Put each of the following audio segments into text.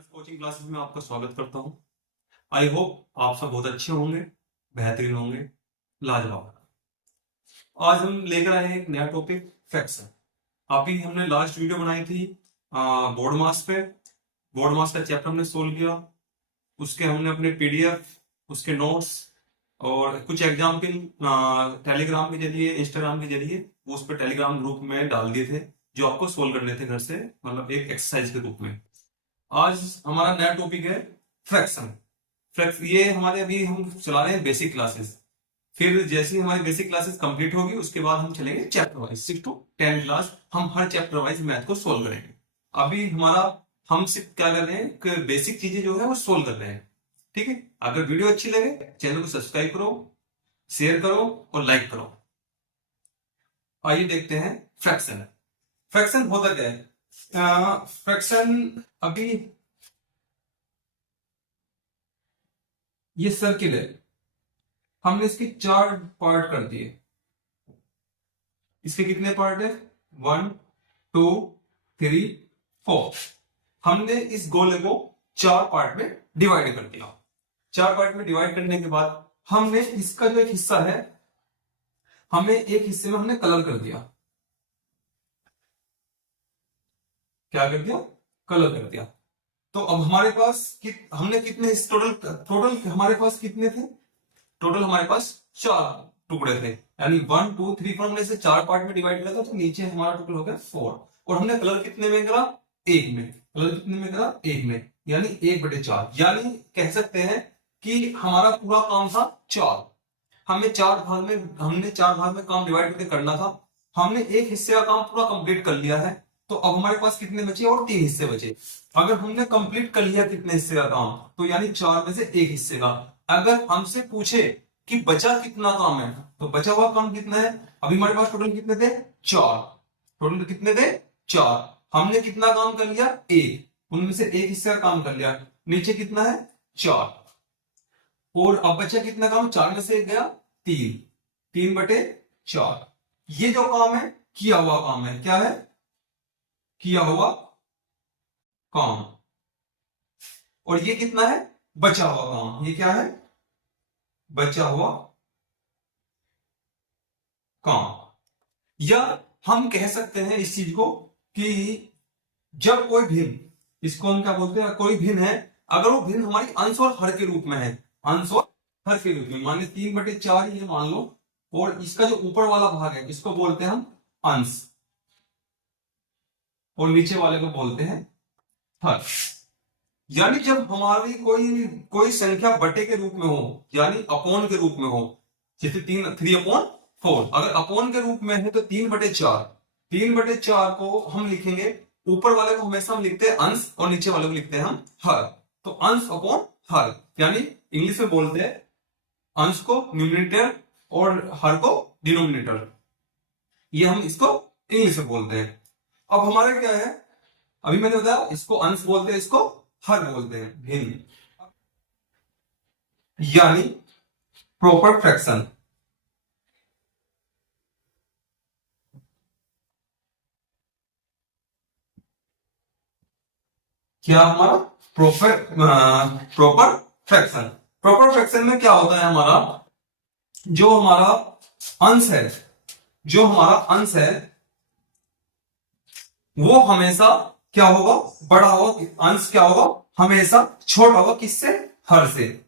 Friends, coaching classes में आपका स्वागत करता हूं। आई होप आप सब बहुत अच्छे होंगे, बेहतरीन होंगे, लाजवाब। आज हम लेकर आए हैं एक नया टॉपिक, फ्रैक्शन। अभी हमने लास्ट वीडियो बनाई थी बोर्ड मास पे। बोर्ड मास का चैप्टर हमने सोल्व किया। उसके हमने अपने पीडीएफ, उसके नोट्स और कुछ एग्जाम्पल टेलीग्राम के जरिए, इंस्टाग्राम के जरिए उस पर टेलीग्राम ग्रुप में डाल दिए थे, जो आपको सोल्व करने थे घर से, मतलब एक एक्सरसाइज के रूप में। आज हमारा नया टॉपिक है फ्रैक्शन। ये हमारे अभी हम चला रहे हैं बेसिक क्लासेस। फिर जैसे ही हमारी बेसिक क्लासेस कंप्लीट होगी उसके बाद हम चलेंगे चैप्टर वाइज, 6 to 10 क्लास हम हर चैप्टर वाइज मैथ को सोल्व करेंगे। अभी हम सिर्फ क्या कर रहे हैं कि बेसिक चीजें जो है वो सोल्व कर रहे हैं। ठीक है, अगर वीडियो अच्छी लगे चैनल को सब्सक्राइब करो, शेयर करो और लाइक करो। आइए देखते हैं फ्रैक्शन। फ्रैक्शन होता क्या है? फ्रैक्शन, अभी ये सर्किल है, हमने इसके 4 पार्ट कर दिए। इसके कितने पार्ट है? 1 2 3 4। हमने इस गोले को 4 पार्ट में डिवाइड कर दिया। 4 पार्ट में डिवाइड करने के बाद हमने इसका जो एक हिस्सा है, हमें एक हिस्से में हमने कलर कर दिया। क्या कर दिया? कलर कर दिया। तो अब हमारे पास हमने कितने टोटल हमारे पास कितने थे? टोटल हमारे पास 4 टुकड़े थे, यानी 1 2 3 4। हमने इसे 4 पार्ट में डिवाइड किया था, तो नीचे हमारा टोटल हो गया 4। और हमने कलर कितने में करा? 1 में। कलर कितने में करा? 1 में, यानी 1/4। यानी कह सकते हैं कि हमारा पूरा काम था 4। हमने 4 भाग में काम डिवाइड करके करना था। हमने एक हिस्से का काम पूरा कंप्लीट कर लिया है। तो अब हमारे पास कितने बचे? और 3 हिस्से बचे। अगर हमने कंप्लीट कर लिया कितने हिस्से का काम, तो यानी 4 में से 1 हिस्से का। अगर हमसे पूछे कि बचा कितना काम है, तो बचा हुआ काम कितना है? अभी हमारे पास टोटल कितने थे? 4। टोटल कितने थे? 4। हमने कितना काम कर लिया? 1। उनमें से 1 हिस्से का काम कर लिया। नीचे कितना है? 4। और अब बचा कितना काम? 4 में से 1 गया 3। 3/4। ये जो काम है किया हुआ काम है। क्या है? किया हुआ काम। और ये कितना है? बचा हुआ काम। ये क्या है? बचा हुआ काम। या हम कह सकते हैं इस चीज को कि जब कोई भिन्न, इसको हम क्या बोलते हैं? कोई भिन्न है, अगर वो भिन्न हमारी अंश और हर के रूप में है, अंश और हर के रूप में, मान लो 3/4 ये मान लो, और इसका जो ऊपर वाला भाग है इसको बोलते हैं हम अंश, और नीचे वाले को बोलते हैं हर। यानी जब हमारी कोई संख्या बटे के रूप में हो, यानी अपॉन के रूप में हो, जैसे 3/4। अगर अपॉन के रूप में है तो 3/4। 3/4 को हम लिखेंगे, ऊपर वाले को हमेशा हम लिखते हैं अंश और नीचे वाले को लिखते हैं हम हर। तो अंश अपॉन हर, यानी इंग्लिश में बोलते हैं अंश को न्यूमरेटर और हर को डिनोमिनेटर। ये हम इसको इंग्लिश में बोलते हैं। अब हमारे क्या है, अभी मैंने बताया इसको अंश बोलते हैं, इसको हर बोलते हैं, भिन्न, यानी प्रॉपर फ्रैक्शन। क्या हमारा प्रॉपर फ्रैक्शन? प्रॉपर फ्रैक्शन में क्या होता है? हमारा जो हमारा अंश है वो हमेशा क्या होगा? बड़ा होगा। अंश क्या होगा? हमेशा छोटा होगा। किससे? हर से।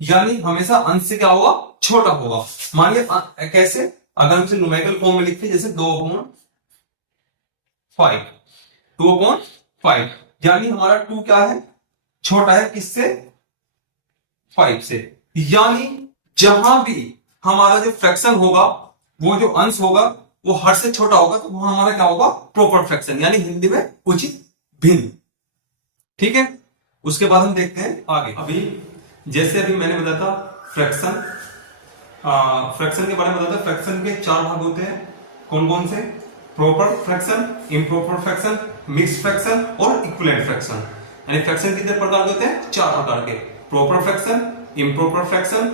यानी हमेशा अंश से क्या होगा? छोटा होगा। मानिए कैसे? अगर हम इसे न्यूमेरिकल फॉर्म में लिखते हैं, जैसे 2/5, यानी हमारा 2 क्या है? छोटा है। किससे? 5 से। यानी जहां भी हमारा जो फ्रैक्शन होगा, वो जो अंश होगा वो हर से छोटा होगा, तो वो हमारा क्या होगा? प्रॉपर फ्रैक्शन, यानी हिंदी में उचित भिन्न। ठीक है, उसके बाद हम देखते हैं आगे। अभी जैसे अभी मैंने बताया था फ्रैक्शन के बारे में बताया था। फ्रैक्शन के 4 भाग होते हैं। कौन कौन से? Proper fraction, improper fraction, mixed fraction और इक्विवेलेंट फ्रैक्शन। यानी फ्रैक्शन कितने प्रकार के होते हैं? 4 प्रकार के। प्रॉपर फ्रैक्शन, इम्प्रॉपर फ्रैक्शन,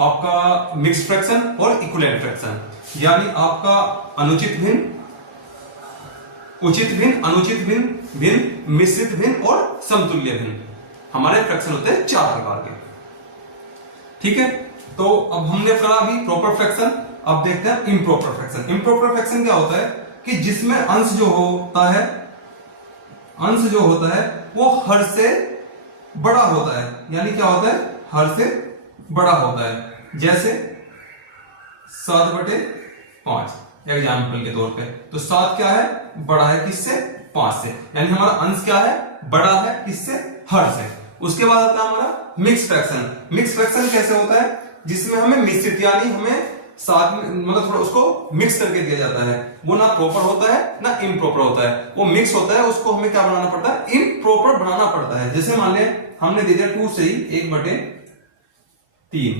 आपका मिक्स्ड फ्रैक्शन और इक्विवेलेंट फ्रैक्शन। यानी आपका अनुचित भिन्न, उचित भिन्न, अनुचित भिन्न, भिन्न, मिश्रित भिन्न और समतुल्य भिन्न। हमारे फ्रैक्शन होते हैं 4 प्रकार के। ठीक है, तो अब हमने पढ़ा अभी प्रॉपर फ्रैक्शन, अब देखते हैं इम्प्रॉपर फ्रैक्शन। इम्प्रॉपर फ्रैक्शन क्या होता है कि जिसमें अंश जो होता है वो हर से बड़ा होता है, यानी क्या होता है, हर से बड़ा होता है। जैसे 7/5 एग्जाम्पल के तौर पे, तो 7 क्या है, बड़ा है किससे, 5 से, यानी हमारा अंश क्या है, बड़ा है किससे, हर से। उसके बाद आता है हमारा मिक्स फ्रैक्शन। मिक्स फ्रैक्शन कैसे होता है, जिसमें हमें मिश्रित यानी हमें साथ में मतलब थोड़ा उसको मिक्स करके दिया जाता है, वो ना प्रॉपर होता है ना इम्प्रॉपर होता है, वो मिक्स होता है, उसको हमें क्या बनाना पड़ता है, इम्प्रॉपर बनाना पड़ता है। जैसे मान लें हमने दे दिया 2 सही 1/3,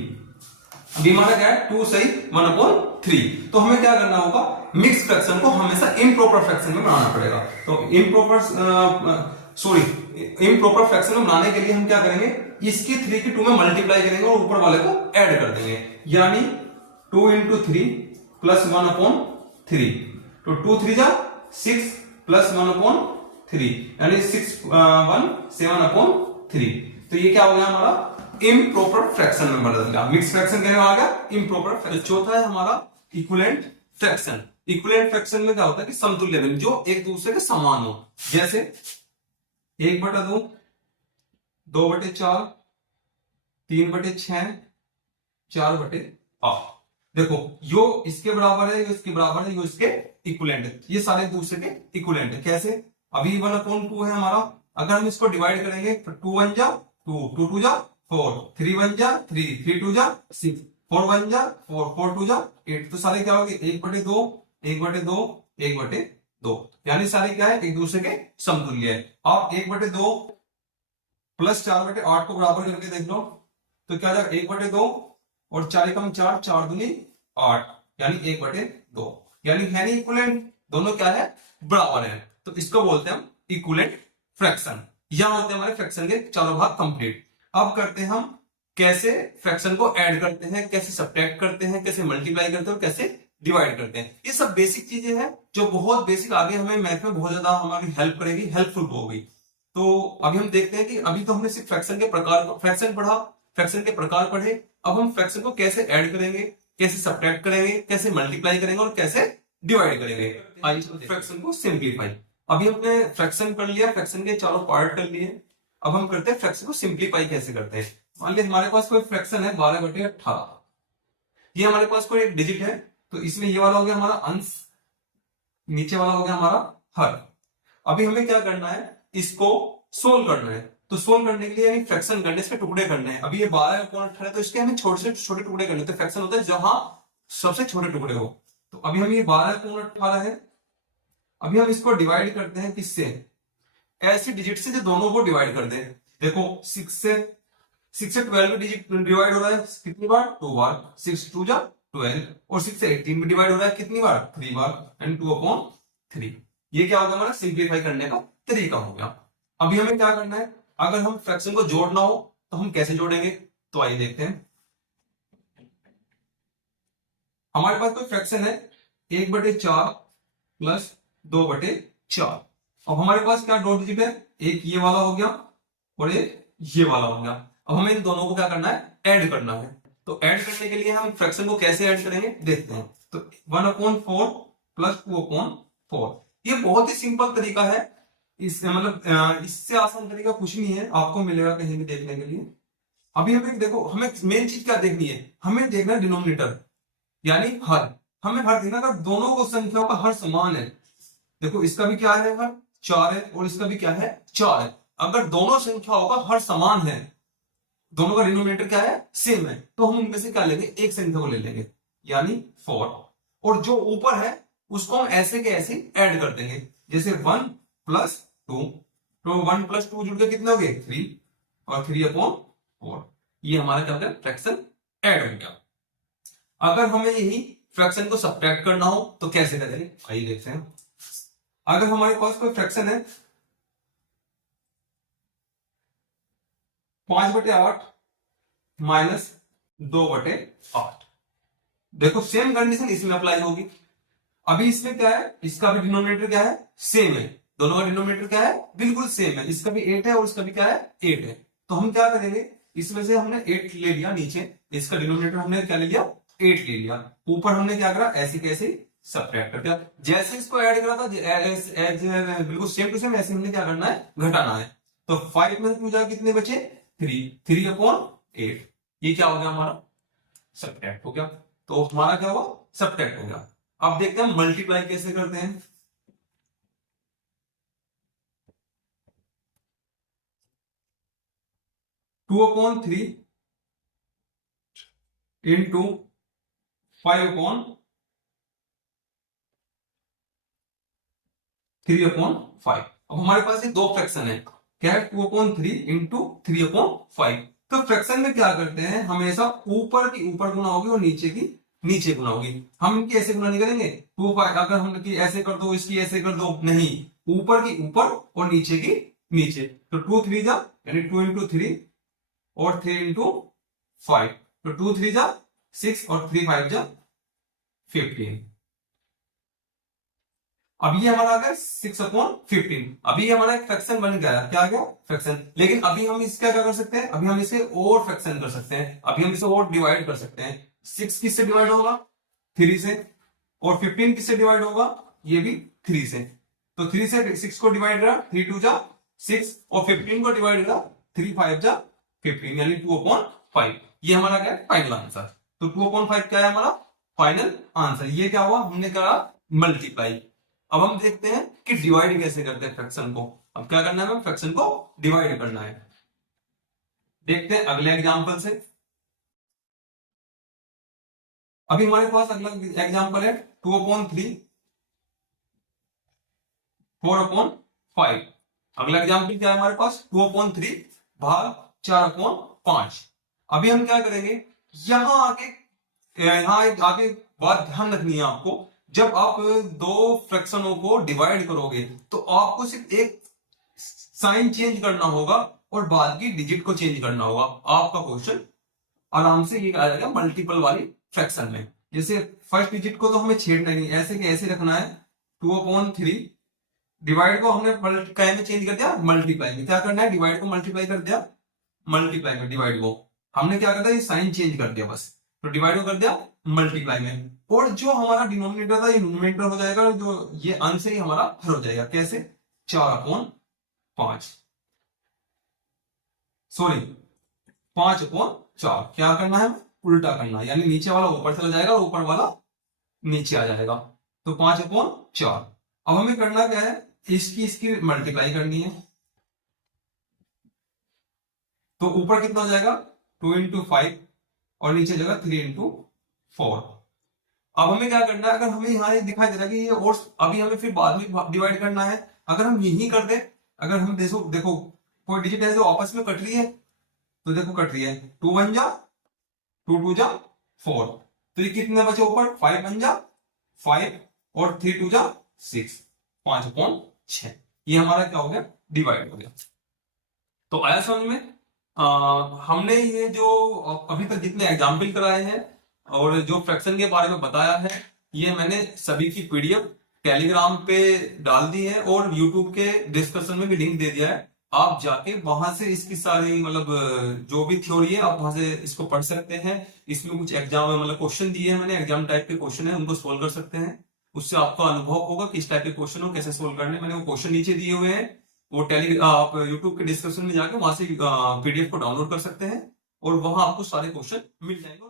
अभी हमारा क्या है 2 सही 1/3, तो हमें क्या करना होगा, मिक्स फ्रैक्शन को हमेशा इम्प्रॉपर फ्रैक्शन में बनाना पड़ेगा। तो इम्प्रॉपर फ्रैक्शन में बनाने के लिए हम क्या करेंगे, इसकी 3 की 2 में मल्टीप्लाई करेंगे और ऊपर वाले को ऐड कर देंगे, यानी 2 × 3 + 1/3, तो 2 3 जा 6 + 1/3, यानी 6 1 7/3। तो ये क्या हो गया हमारा इम्प्रॉपर फ्रैक्शन में बदल गया। मिक्स फ्रैक्शन कहने आ गया इम्प्रॉपर फ्रैक्शन। चौथा है हमारा इक्विवेलेंट फ्रैक्शन। इक्विवेलेंट फ्रैक्शन में क्या होता है कि समतुल्य भिन्न जो एक दूसरे के समान हो। जैसे 1/2, 2/4, 3/6, 4/8। देखो यो इसके बराबर है, यो इसके बराबर है, यो इसके इक्विवेलेंट है, ये सारे एक दूसरे के इक्विवेलेंट है। कैसे, अभी 1/2 है हमारा, अगर हम इसको डिवाइड करेंगे तो 2 1 जा 2, 2 2 जा 4, 3 1 जा 3, 3 2 जा 6, 4 1 जा 4, 4 2 जा 8, तो सारे क्या होंगे 1/2, 1/2, 1/2, यानी सारे क्या है, एक दूसरे के समतुल्य है। आप 1/2 + 4/8 को बराबर करके देख लो, तो क्या जाएगा 1/2 और 4 × 4, 4 दूनी 8, यानी 1/2, यानी है नहीं इक्विवेलेंट, दोनों क्या है, बराबर है। तो इसको बोलते हैं हम इक्विवेलेंट फ्रैक्शन। यहां होते हैं हमारे फ्रैक्शन के चारों भाग कंप्लीट। अब करते हैं हम कैसे फ्रैक्शन को ऐड करते हैं, कैसे सब्ट्रैक्ट करते हैं, कैसे मल्टीप्लाई करते हैं और कैसे डिवाइड करते हैं। ये सब बेसिक चीजें हैं जो बहुत बेसिक, आगे हमें मैथ में बहुत ज्यादा हमारी हेल्प करेगी, हेल्पफुल होगी। तो अभी हम देखते हैं कि अभी तो हमने सिर्फ फ्रैक्शन के प्रकार फ्रैक्शन पढ़ा, फ्रैक्शन के प्रकार पढ़े। अब हम फ्रैक्शन को कैसे ऐड करेंगे, कैसे सब्ट्रैक्ट करेंगे, कैसे मल्टीप्लाई करेंगे और कैसे डिवाइड करेंगे। फ्रैक्शन को सिंप्लीफाई, अभी हमने फ्रैक्शन कर लिया, फ्रैक्शन के चारों पार्ट कर लिए। अब हम करते हैं फ्रैक्शन को सिंप्लीफाई कैसे करते हैं। मान लिया हमारे पास कोई फ्रैक्शन है 12/18, ये हमारे पास कोई एक डिजिट है, तो इसमें ये वाला हो गया हमारा अंश, नीचे वाला हो गया हमारा हर। अभी हमें क्या करना है, इसको सोल्व करना है। तो सोल्व करने के लिए यानी फ्रैक्शन करने, इसके टुकड़े करने हैं। अभी ये 12/18 है, तो इसके हमें छोटे से छोटे टुकड़े करने होते हैं। फ्रैक्शन होता है जहां सबसे छोटे टुकड़े हो। तो अभी हम ये 12/18 है, अभी हम इसको डिवाइड करते हैं किससे, ऐसी डिजिट से जो दोनों को डिवाइड कर दे। देखो 6 से 12 डिजिट डिवाइड हो रहा है कितनी बार, 2 बार, 6 2 जा 12, और 6 से 18 भी डिवाइड हो रहा है कितनी बार, 3 बार, एंड 2/3। ये क्या हो गया हमारा सिंप्लीफाई करने का तरीका हो गया। अभी हमें क्या करना है, अगर हम फ्रैक्शन को जोड़ना हो तो हम कैसे जोड़ेंगे, तो आइए देखते हैं। हमारे पास कोई फ्रैक्शन है 1/4 + 2/4। अब हमारे पास क्या दो डिजिट है, एक ये वाला हो गया और एक ये वाला हो गया। अब हमें इन दोनों को क्या करना है, ऐड करना है। तो ऐड करने के लिए हम फ्रैक्शन को कैसे ऐड करेंगे देखते हैं। तो 1/4 + 2/4, ये बहुत ही सिंपल तरीका है। इससे मतलब इससे आसान तरीका कुछ नहीं है, आपको मिलेगा कहीं भी देखने के लिए। अभी हमें देखो, हमें मेन चीज क्या देखनी है, हमें देखना है डिनोमिनेटर यानी हर। हमें हर देखना, अगर दोनों को संख्याओं का हर समान है, देखो इसका भी क्या है हर 4 है और इसका भी क्या है 4 है। अगर दोनों संख्याओं का हर समान है, दोनों का डिनोमिनेटर क्या है सेम है, तो हम उनमें से क्या लेंगे, एक संख्या को ले लेंगे यानी 4, और जो ऊपर है उसको हम ऐसे के ऐसे ऐड कर देंगे। जैसे 1 + 2, तो 1 + 2 जुड़ के कितने हो गए 3, और 3/4, ये हमारा क्या होता है फ्रैक्शन ऐड हो गया। अगर हमें यही फ्रैक्शन को सब्ट्रैक्ट करना हो तो कैसे करेंगे, आइए देखते हैं। अगर हमारे पास कोई फ्रैक्शन है 5/8 - 2/8, देखो सेम कंडीशन इसमें अप्लाई होगी। अभी इसमें क्या है, इसका भी डिनोमिनेटर क्या है सेम है, दोनों का डिनोमिनेटर क्या है, बिल्कुल सेम है, इसका भी 8 है और इसका भी क्या है 8 है। तो हम क्या करेंगे, इसमें से हमने 8 ले लिया नीचे, इसका डिनोमिनेटर हमने क्या ले लिया 8 ले लिया, ऊपर हमने क्या करा ऐसे कैसे सब्ट्रैक्ट कर दिया। जैसे इसको ऐड करा था बिल्कुल सेम टू सेम ऐसे हमने क्या करना है घटाना है। तो 5 में टू जा कितने बचे 3/8, ये क्या हो गया हमारा सब्ट्रैक्ट हो गया। तो हमारा क्या हुआ सब्ट्रैक्ट हो गया। अब देखते हैं मल्टीप्लाई कैसे करते हैं। 2/3 इंटू 5/3/5। अब हमारे पास ये दो फ्रैक्शन है, क्या है 2/3 इंटू 3/5। तो फ्रैक्शन में क्या करते हैं, हमेशा ऊपर की ऊपर गुना होगी और नीचे की नीचे गुना होगी। हम इनकी ऐसे गुना नहीं करेंगे 2/5, अगर हम की ऐसे कर दो इसकी ऐसे कर दो, नहीं, ऊपर की ऊपर और नीचे की नीचे। तो 2 3 जा यानी 2 इंटू 3 और 3 इंटू 5, तो 2 3 जा 6 और 3 5 जा 15। अब ये हमारा आ गया 6/15। अभी ये हमारा एक फ्रैक्शन बन गया, क्या आ गया फ्रैक्शन। लेकिन अभी हम इसका क्या कर सकते हैं, अभी हम इसे और फ्रैक्शन कर सकते हैं, अभी हम इसे और डिवाइड कर सकते हैं। 6 किससे डिवाइड होगा 3 से, और 15 किससे डिवाइड होगा ये भी 3 से। तो 3 से 6 को डिवाइड करा 3 2 जा 6 और 15 को डिवाइड करा 3 5 जा 15 यानी 2/5। ये हमारा क्या है फाइनल आंसर। तो 2/5 क्या है हमारा फाइनल आंसर। ये क्या हुआ हमने करा मल्टीप्लाई। अब हम देखते हैं कि डिवाइड कैसे करते हैं फ्रैक्शन को। अब क्या करना है हमें फ्रैक्शन को डिवाइड करना है। देखते हैं अगले एग्जांपल से। अभी हमारे पास अगला एग्जांपल है 2/3 4/5। अगला एग्जांपल क्या है हमारे पास 2/3 भाग 4/5। अभी हम क्या करेंगे, यहां आगे बात ध्यान रखनी है आपको। जब आप दो फ्रैक्शनों को डिवाइड करोगे तो आपको सिर्फ एक साइन चेंज करना होगा और बाद की डिजिट को चेंज करना होगा। आपका क्वेश्चन आराम से ये आ जाएगा मल्टीपल वाली फ्रैक्शन में। जैसे फर्स्ट डिजिट को तो हमें छेड़ना नहीं, ऐसे के ऐसे रखना है। 2/3 डिवाइड को हमने क्या में चेंज कर दिया मल्टीप्लाई में। क्या करना है डिवाइड को मल्टीप्लाई कर दिया, मल्टीप्लाई में डिवाइड को हमने क्या कर दिया ये साइन चेंज कर दिया बस। तो डिवाइड को कर दिया मल्टीप्लाई में, और जो हमारा डिनोमिनेटर था ये न्यूमरेटर हो जाएगा, और जो ये अंश है ये हमारा हर हो जाएगा। कैसे 4/5 सॉरी 5/4। क्या करना है उल्टा करना है, यानी नीचे वाला ऊपर चला जाएगा और ऊपर वाला नीचे आ जाएगा। तो 5/4। अब हमें करना क्या है, इसकी मल्टीप्लाई करनी है। तो ऊपर कितना हो जाएगा 2 इंटू 5 और नीचे जाएगा 3 इंटू 4। अब हमें क्या करना है, अगर हमें यहाँ दिखाई दे रहा है कि ये और अभी हमें फिर बाद में डिवाइड करना है। अगर हम यही कर दे, अगर हम देखो कोई डिजिट है जो आपस में कट रही है, तो देखो कट रही है 2 1 जा 2 2 जा 4। तो ये कितने बचे ऊपर 5 1 जा 5 और 3 2 जा 6, 5/6। ये हमारा क्या हो गया डिवाइड हो गया। तो आया समझ में। हमने ये जो अभी तक जितने एग्जाम्पल कराए हैं और जो फ्रैक्शन के बारे में बताया है, ये मैंने सभी की पीडीएफ टेलीग्राम पे डाल दी है और यूट्यूब के डिस्कशन में भी लिंक दे दिया है। आप जाके वहां से इसकी सारी मतलब जो भी थ्योरी है आप वहां से इसको पढ़ सकते हैं। इसमें कुछ एग्जाम मतलब क्वेश्चन दिए हैं मैंने, एग्जाम टाइप के क्वेश्चन है, उनको सोल्व कर सकते हैं। उससे आपको अनुभव होगा कि इस टाइप के क्वेश्चन को कैसे सोल्व करने। मैंने वो क्वेश्चन नीचे दिए हुए हैं, वो आप यूट्यूब के डिस्क्रिप्शन में जाके वहां से पीडीएफ को डाउनलोड कर सकते हैं और वहां आपको सारे क्वेश्चन मिल जाएंगे।